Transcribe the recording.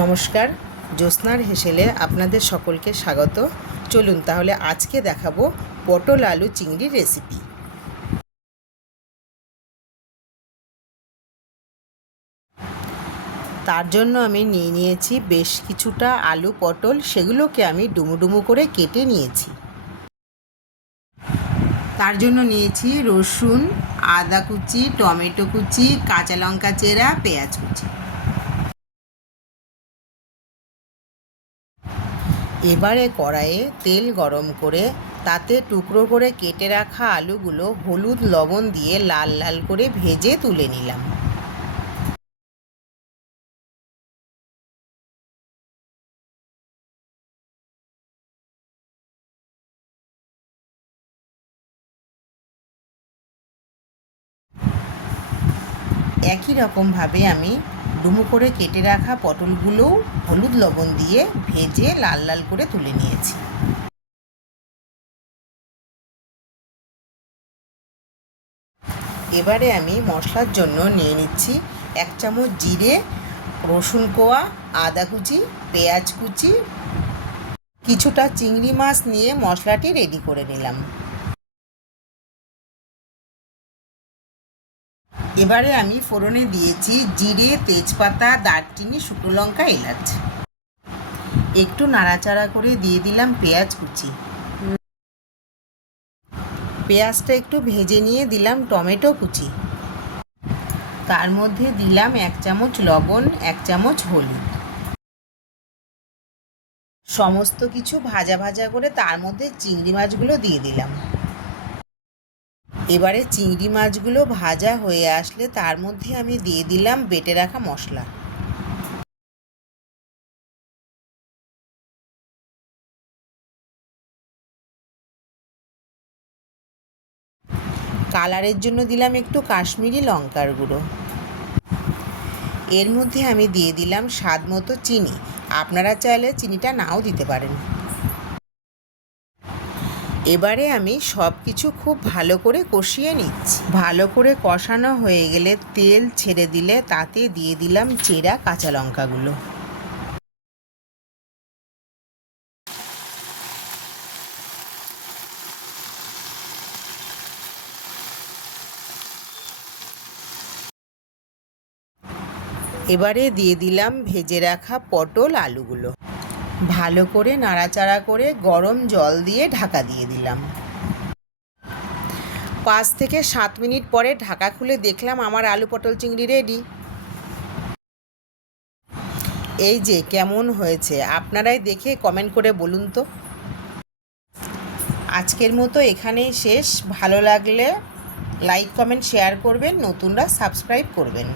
নমস্কার, জ্যোৎস্নার হেসেলে আপনাদের সকলকে স্বাগত। চলুন তাহলে আজকে দেখাবো পটল আলু চিংড়ির রেসিপি। তার জন্য আমি নিয়ে নিয়েছি বেশ কিছুটা আলু পটল, সেগুলোকে আমি ডুমু ডুমু করে কেটে নিয়েছি। তার জন্য নিয়েছি রসুন, আদা কুচি, টমেটো কুচি, কাঁচা লঙ্কা চেরা, পেঁয়াজ কুচি। এবারে কড়াইয়ে তেল গরম করে তাতে টুকরো করে কেটে রাখা আলুগুলো হলুদ লবণ দিয়ে লাল লাল করে ভেজে তুলে নিলাম। একই রকমভাবে আমি ডুমো করে কেটে রাখা পটলগুলোও হলুদ লবণ দিয়ে ভেজে লাল লাল করে তুলে নিয়েছি। এবারে আমি মশলার জন্য নিয়ে নিচ্ছি এক চামচ জিরে, রসুন কোয়া, আদা কুচি, পেঁয়াজ কুচি। কিছুটা চিংড়ি মাছ নিয়ে মশলাটি রেডি করে নিলাম। এবারে আমি ফোড়নে দিয়েছি জিরে, তেজপাতা, দারচিনি, শুকনো লঙ্কা, এলাচ। একটু নাড়াচাড়া করে দিয়ে দিলাম পেঁয়াজ কুচি। পেঁয়াজটা একটু ভেজে নিয়ে দিলাম টমেটো কুচি। তার মধ্যে দিলাম এক চামচ লবণ, এক চামচ হলুদ। সমস্ত কিছু ভাজা ভাজা করে তার মধ্যে চিংড়ি মাছগুলো দিয়ে দিলাম। এবারে চিংড়ি মাছগুলো ভাজা হয়ে আসলে তার মধ্যে আমি দিয়ে দিলাম বেটে রাখা মশলা। কালারের জন্য দিলাম একটু কাশ্মীরি লঙ্কার গুঁড়ো। এর মধ্যে আমি দিয়ে দিলাম স্বাদ মতো চিনি। আপনারা চাইলে চিনিটা নাও দিতে পারেন। এবারে আমি সব কিছু খুব ভালো করে কষিয়ে নিচ্ছি। ভালো করে কষানো হয়ে গেলে তেল ছেড়ে দিলে তাতে দিয়ে দিলাম চেরা কাঁচা লঙ্কাগুলো। এবারে দিয়ে দিলাম ভেজে রাখা পটল আলুগুলো। ভালো করে নাড়াচাড়া করে গরম জল দিয়ে ঢাকা দিয়ে দিলাম। পাঁচ থেকে সাত মিনিট পরে ঢাকা খুলে দেখলাম আমার আলু পটল চিংড়ি রেডি এই যে কেমন হয়েছে, আপনারাই দেখে কমেন্ট করে বলুন তো। আজকের মতো এখানেই শেষ। ভালো লাগলে লাইক কমেন্ট শেয়ার করবেন। নতুনরা সাবস্ক্রাইব করবেন।